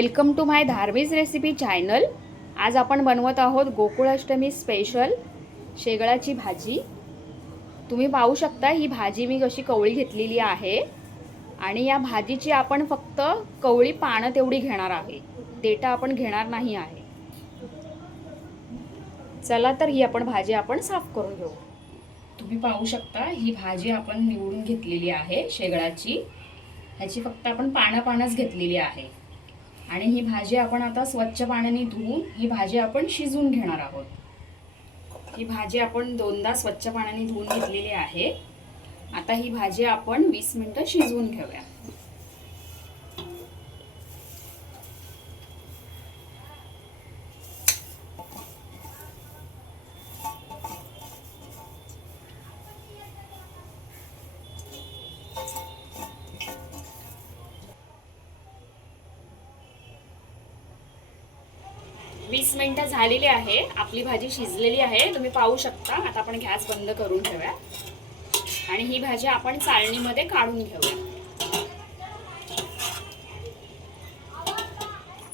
Welcome to माय धार्मिक recipe channel. आज आपण बनवत आहोत गोकुळाष्टमी स्पेशल शेगळाची भाजी. तुम्ही पाहू शकता ही भाजी मी कशी कवळी घेतलेली आहे आणि या भाजीची आपण फक्त कवळी पानं तेवढी घेणार आहे. डेटा आपण घेणार नाही आहे. चला तर ही आपण भाजी आपण साफ करून घेऊ. तुम्ही पाहू शकता ही भाजी आपण निवडून घेतलेली आहे शेगळाची ह्याची फक्त आपण पानं पानच घेतलेली आहे. आणि ही भाजी आपण आता स्वच्छ पाण्याने धुवून ही भाजी आपण शिजवून घेणार आहोत. ही भाजी आपण दोनदा स्वच्छ पाण्याने धुवून घेतलेली आहे. आता ही भाजी आपण वीस मिनिटं शिजवून घेऊया. वीस मिनिटं झालेली आहे. आपली भाजी शिजलेली आहे. तुम्ही पाहू शकता. आता आपण गॅस बंद करून ठेवूया. आणि ही भाजी आपण चाळणीमध्ये काढून घेऊया.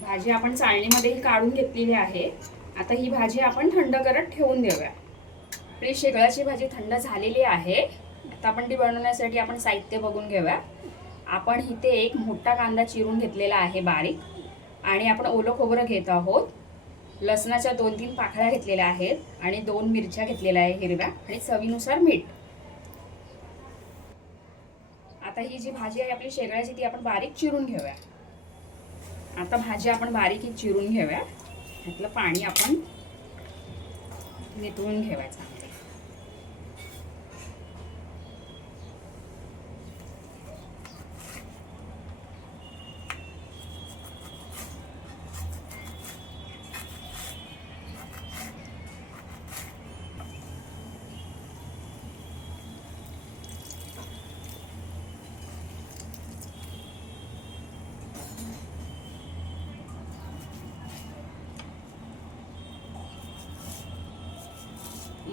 भाजी आपण चाळणीमध्येही काढून घेतलेली आहे. आता ही भाजी आपण थंड करत ठेवून देऊया. आपली शेगळाची भाजी थंड झालेली आहे. आता आपण ती बनवण्यासाठी आपण साहित्य बघून घेऊया. आपण इथे एक मोठा कांदा चिरून घेतलेला आहे बारीक. आणि आपण ओलं खोबरं घेत आहोत. लसणाच्या दोन तीन पाकळ्या घेतलेल्या आहेत आणि दोन मिरच्या घेतलेल्या आहे हिरव्या आणि चवीनुसार मीठ. आता ही जी भाजी आहे आपली शेगळ्याची ती आपण बारीक चिरून घेऊया. आता भाजी आपण बारीक ही चिरून घेऊया. ह्यातलं पाणी आपण निथळून घेवायचं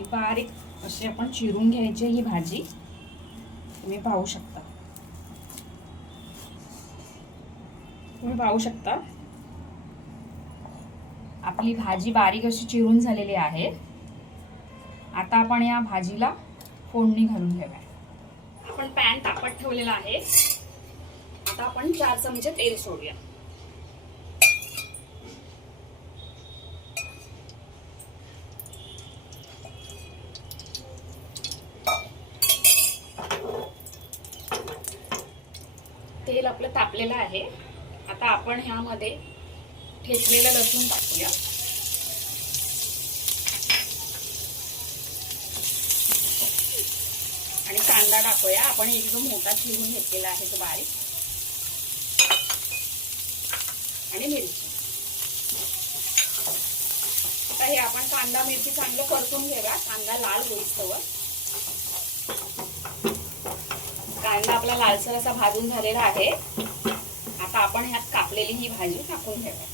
ही बारीक अशी आपण चिरून घ्यायची ही भाजी. तुम्ही पाहू शकता. तुम्ही पाहू शकता. आपली भाजी बारीक अशी चिरून झालेली आहे. आता आपण या भाजीला फोडणी घालून घेऊया. आपण पॅन तापत ठेवलेला आहे. आता आपण चार चमचे तेल सोडूया. तेल आपलं तापलेलं आहे. आता आपण ह्यामध्ये ठेचलेलं लसूण टाकूया. आणि कांदा टाकूया. आपण एक जो मोठा चिरून घेतलेला आहे तो बारीक. आणि मिरची. आता हे आपण कांदा मिरची चांगलं परतून घेऊया. कांदा लाल होईस्तवर कांदा आपला लालसर असा भाजून झालेला आहे. आता आपण ह्यात कापलेली ही भाजी टाकून घ्यावी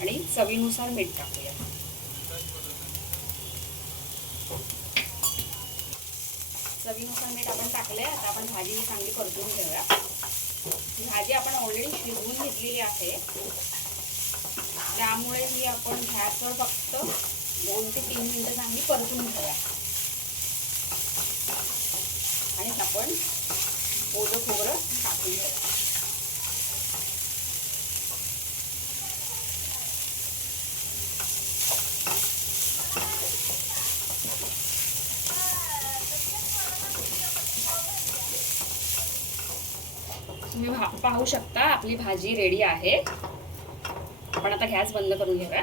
आणि चवीनुसार मीठ टाकूया. चवीनुसार मीठ आपण टाकलंय. आता आपण भाजी चांगली परतून घेऊया. भाजी आपण ऑलरेडी शिजवून घेतलेली आहे. त्यामुळे ही आपण गॅसवर फक्त दोन ते तीन मिनटं चांगली परतून घेऊया. आणि आपण ओलं खोबरं टाकून घेऊया. तुम्ही पाहू शकता आपली भाजी रेडी आहे. आपण आता गॅस बंद करून घेऊया.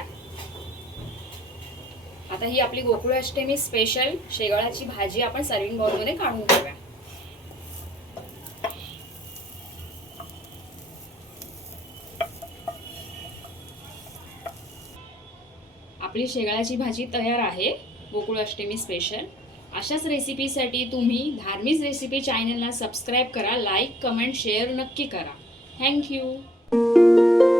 आता ही आपली गोकुळ अष्टमी स्पेशल शेगळाची भाजी आपण सर्विंग बॉलमध्ये काढून घेऊया. आपली शेगळाची भाजी तयार आहे गोकुळ अष्टमी स्पेशल अशाच रेसिपीसाठी तुम्ही धार्मिक रेसिपी चॅनलला सबस्क्राईब करा लाईक कमेंट शेअर नक्की करा. थँक्यू